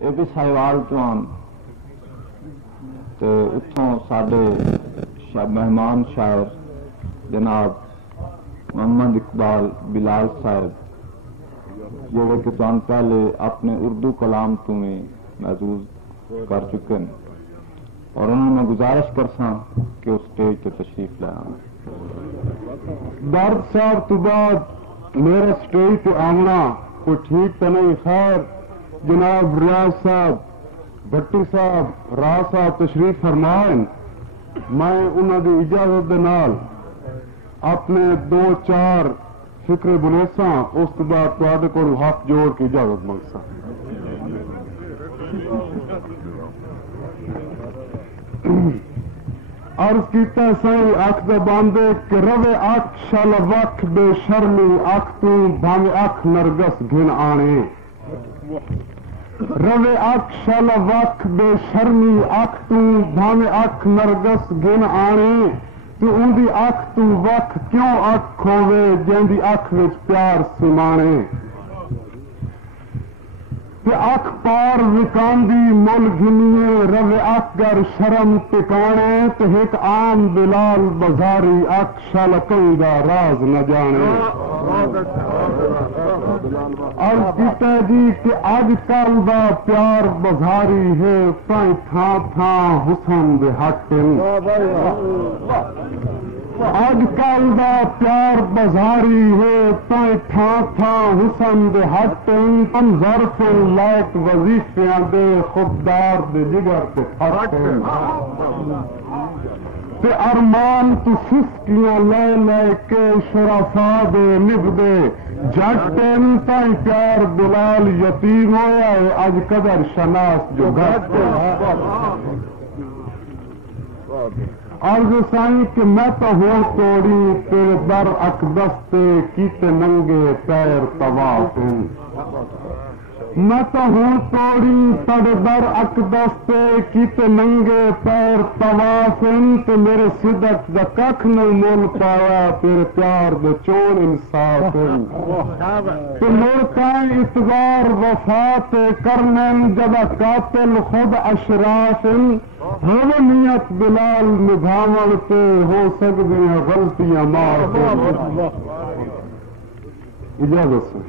یہ بھی سائیوال چوان تو اتوں ساڈے مہمان شاعر جناب محمد اقبال بلال صاحب جڑے کہ تم پہلے اپنے اردو کلام تو میں محظوظ کر چکے ہیں اور انہوں نے گزارش کرساں کہ اس سٹیج تے تشریف لے آئیں۔ درد صاحب تو بعد میرا سٹیج تے آمنا کوئی ٹھیک تو نہیں، خیر جناب ریاض صاحب بھٹی صاحب راہ صاحب تشریف فرمائیں، میں انہوں کی اجازت دے نال اپنے دو چار فکرے بنیساں اس کے بعد تے کو ہاتھ جوڑ کے اجازت منگساں۔ عرض کیتا سی اکھ دا باندے کہ روے اکھ شل وکھ بے شرمی اکھ تو بھاوے اکھ نرگس گھن آنے، روے اکھ شل وکھ بے شرمی اکھ تو بھاوے اکھ نرگس گھن آنے، تو ان دی اکھ تو وکھ کیوں اکھ کھوے جن دی اکھ وچ پیار سمانے، تے اکھ پار وکاندی مل گھنیے روے اکھ گر شرم ٹکانے، تے ایک عام بلال بازاری اکھ شل کئی دا راز نہ جانے۔ عرض کیتا جی کہ اج کل دا پیار بازاری ہے تائیں تھاں تھاں حسن دے ہٹن، اج کل دا پیار بازاری ہے تائیں تھاں تھاں حسن دے ہٹن، تم ظرف لائق وظیفیاں دے خوددار دے جگر تے پھٹن، تے ارمان تو سسکیاں لے لے کے شرفا دے نبدے جٹن، تائیں پیار بلال یتیم ہویا ہے اج قدر شناس جو گھٹ۔ عرض سائیں کہ میں تو ہوں توڑی تیرے در اقدس تے کیتے ننگے پیر طواف، میں تو ہوں توڑی تیرے در اقدس تے کیتے ننگے پیر طواف، تے میرے صدق دا ککھ نہیں مول پایا تیرے پیار دے چون انصاف، تے مور کائیں اتوار وفا تے کرنن جدا قاتل خود اشراف، ہو نیت بلال نبھاون تے ہو سکدی غلطیاں معاف۔ اجازت سے